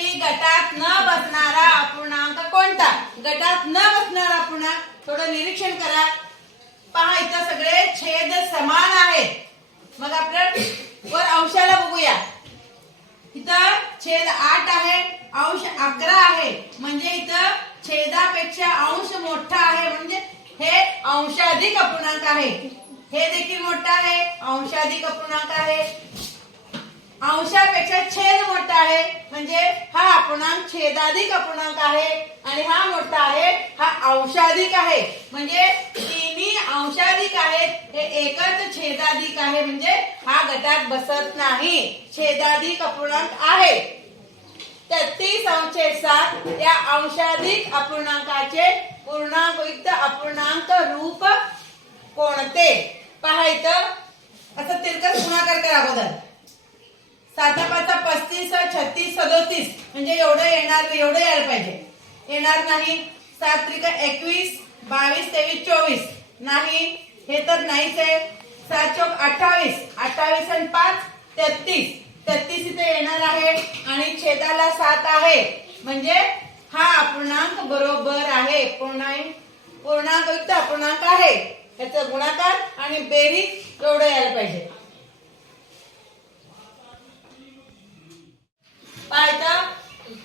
पैकी गटात न बसणारा अपूर्णांक कोणता? गटात न बसणारा अपूर्णांक थोडं निरीक्षण करा. पहा इथं सगळे छेद समान आहेत. मग आपण वर अंशाला बघूया. इथं छेद 8 आहे, अंश 11 आहे. म्हणजे इथं छेदापेक्षा अंश मोठा आहे, म्हणजे हे अंशाधिक अपूर्णांक आहे. हे देखील मोठा आहे, अंशाधिक अपूर्णांक आहे. अंशापेक्षा छेद मोठा आहे, म्हणजे हा अपूर्णांक छेदाधिक अपूर्णांक आहे. आणि हा मोठा आहे, हा अंशाधिक आहे. म्हणजे तिन्ही अंशाधिक आहेत, हे एकच छेदाधिक आहे. म्हणजे हा गटात बसत नाही, छेदाधिक अपूर्णांक आहे. 33/7 या अंशाधिक अपूर्णांकाचे पूर्णांकयुक्त अपूर्णांक रूप कोणते? पहा इथं असं तिरकस गुणाकार करा अगोदर. 7×5 35, 36, 37 म्हणजे एवढं येणार, एवढं यायला पाहिजे. येणार नाही. 7×3 21, 22, 23, 24 नाही, हे तर नाहीच आहे. 7×4 28, 28 आणि 5 33, 33 इथे येणार आहे. आणि छेदाला 7 आहे, म्हणजे हा अपूर्णांक बरोबर आहे. पूर्णांकयुक्त अपूर्णांक आहे. याचा गुणाकार आणि बेरीज एवढं यायला पाहिजे. पाहता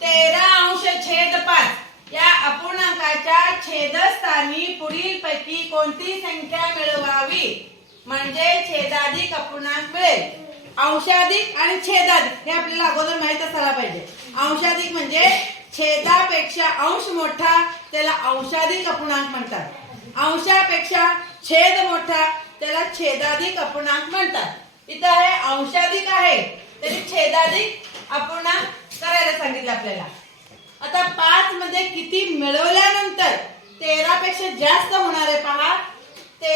13/5 या अपूर्णांकाच्या छेदस्थानी पुढील पैकी कोणती संख्या मिळवावी म्हणजे छेदाधिक अपूर्णांक मिळेल? अंशाधिक आणि छेदाधिक हे आपल्याला अगोदर माहित असायला पाहिजे. अंशाधिक म्हणजे छेदापेक्षा अंश मोठा, त्याला अंशाधिक अपूर्णांक म्हणतात. अंशापेक्षा छेद मोठा, त्याला छेदाधिक अपूर्णांक म्हणतात. इथं हे अंशाधिक आहे, तरी छेदाधिक अपूर्णांक करायला सांगितलं आपल्याला. आता 5 मध्ये किती मिळवल्यानंतर 13 पेक्षा जास्त होणार आहे. पहा ते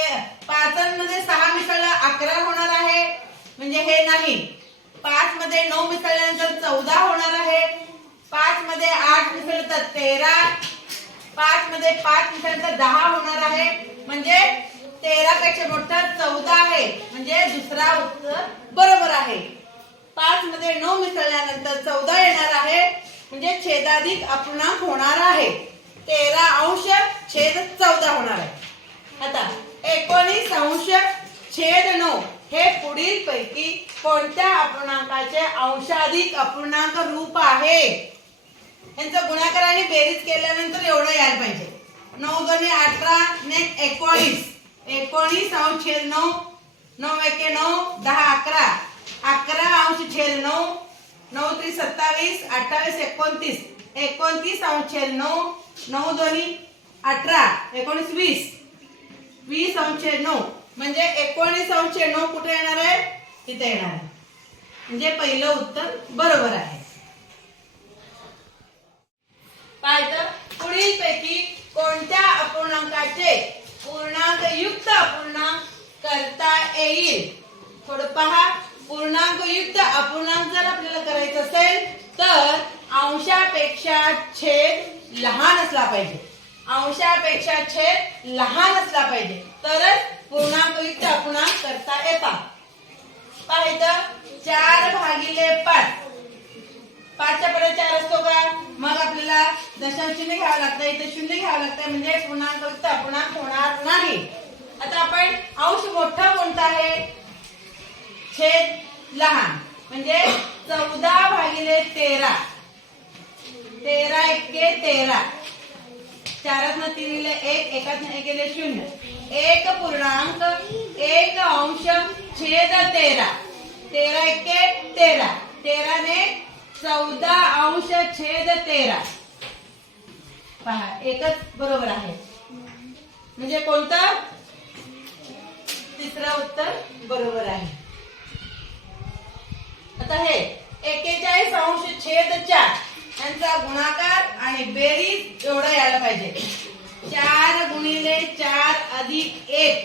5 मध्ये 6 मिसळला 11 होणार आहे, म्हणजे हे नाही. 5 मध्ये 9 मिसळल्यानंतर 14 होणार आहे. 5 मध्ये 8 मिसळलं तर 13. 5 मध्ये 5 मिसळल्यानंतर 10 होणार आहे, म्हणजे 13 पेक्षा मोठा 14 आहे. म्हणजे दुसरा उत्तर बरोबर आहे. 5 मध्ये 9 मिसळल्यानंतर 14 येणार आहे, म्हणजे छेदाधिक अपूर्णांक होणार आहे. 13 अंश छेद 14 होणार आहे. आता 19/9 हे पुढील पैकी कोणत्या अपूर्णांकाचे अंशाधिक अपूर्णांक रूप आहे? यांचा गुणाकार आणि बेरीज केल्यानंतर एवढं यायला पाहिजे. 9×2 18 ने 19, 19/9, 9×1 9, 10 11, 11/9, 9×3 27, 28 29, 29/9, 9×2 18, 19 20, 20/9 म्हणजे 19/9 कुठे येणार आहे? इथे येणार आहे. म्हणजे पहिलं उत्तर बरोबर आहे. पाहिजे पुढील पैकी कोणत्या अपूर्णांकाचे पूर्णांकयुक्त अपूर्णांक करता येईल? थोडं पहा. पूर्णांकयुक्त अपूर्णांक जर आपल्याला करायचं असेल तर अंशापेक्षा छेद लहान असला पाहिजे. अंशापेक्षा छेद लहान असला पाहिजे तरच पूर्णांकयुक्त अपूर्णांक करता येतात. पाहिजे 4/5 5च्या पुढे 4 असतो का? मग आपल्याला दशांश चिन्ह घ्यावं लागतं, इथे शून्य घ्यावं लागतं, म्हणजे पूर्णांकयुक्त अपूर्णांक होणार नाही. आता आपण अंश मोठा कोणता आहे? छेद लहान, म्हणजे 14/13. 13 एके 13, 4 3 गेले 1, 1 गेले 0, 1.1 अंश छेद 13. 13 एके 13, 13 ने 14 अंश छेद 13. पहा एकच बरोबर आहे. म्हणजे कोणतं? तिसरं उत्तर बरोबर आहे. आता हे 41 अंश छेद 4 यांचा गुणाकार आणि बेरीज एवढं यायला पाहिजे. 4×4 + 1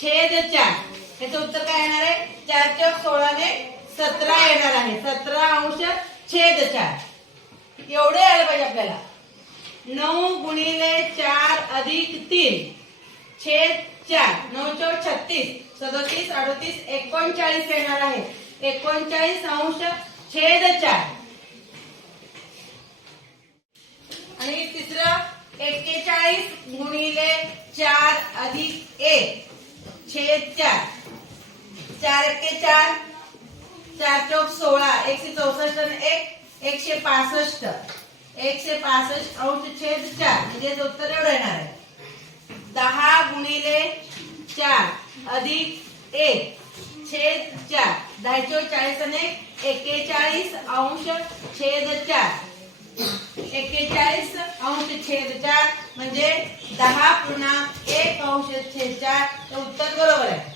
छेद 4. याचं उत्तर काय येणार आहे? 4×4 = 16 ने 17 येणार आहे. 17 अंश छेद 4 एवढे यायला पाहिजे आपल्याला. 9×4 + 3 छेद 4. 9×4 = 36, 37, 38, 39 येणार आहे. 39 अंश छेद 4. 4 एक्के 4, 4 चौक 16, 164 आणि 165. 165 अंश छेद 4 म्हणजे उत्तर एवढं येणार आहे. 10 गुणिले 4 अधिक 1 छेद 4. 10 चौक 40 आणि 41 अंश छेद 4. 41 अंश छेद 4 म्हणजे 10.1 अंश छेद 4. तर उत्तर बरोबर आहे.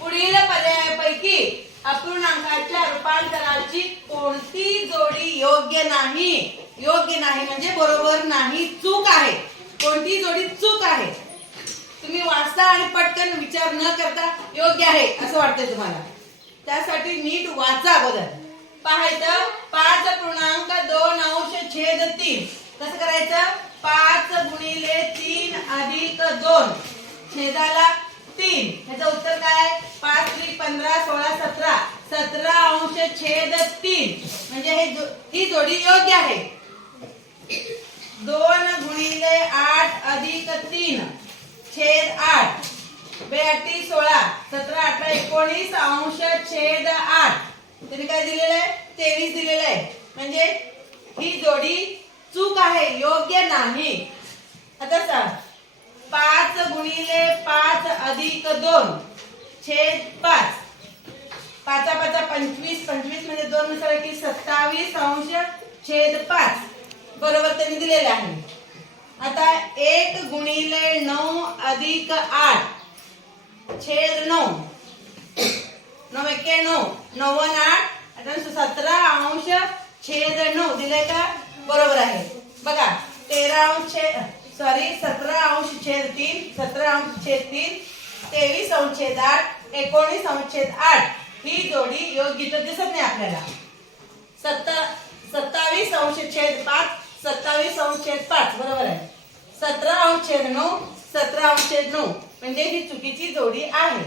पुढील पर्यायापैकी अपूर्णांकाच्या रूपांतराची कोणती जोडी योग्य नाही? योग्य नाही म्हणजे बरोबर नाही, चूक आहे. कोणती जोडी चूक आहे? तुम्ही वाचता आणि पटकन विचार न करता योग्य आहे असं वाटतंय तुम्हाला. त्यासाठी नीट वाचा अगोदर. पाहायचं 5.2 अंश छेद 3. कसं करायचं? 5 गुणिले 3 अधिक 2 छेदाला 3. ह्याचं उत्तर काय? 5 3 15 16 17. 17 अंश छेद 3 म्हणजे ही जोडी योग्य आहे. 2 गुणिले 8 अधिक 3 छेद 8. 2 16. 17 18 19 अंश छेद 8. तुम्ही काय दिलेलं आहे? 23 दिलेलं आहे. म्हणजे ही जोडी चूक आहे, योग्य नाही. आता सांग 5 गुणिले 5 अधिक 2 छेद 5. 5 5 25. 25 म्हणजे 2 नुसार की 27 अंश छेद 5. बरोबर त्यांनी दिलेले आहे. आता 1 गुणिले 9 अधिक 8 छेद 9. 9 एक्के 9. 9 आणि 8 आता 17 अंश छेद 9 दिले का? बरोबर आहे. बघा 17 अंश छेद 3. 17 अंश छेद 3. 23 अंश छेद 8. 19 अंश छेद 8. ही जोडी योग्य तर दिसत नाही आपल्याला. 27 अंश छेद 5. 27 अंश छेद 5 बरोबर आहे. 17 अंश छेद 9. 17 अंश छेद 9 म्हणजे ही चुकीची जोडी आहे.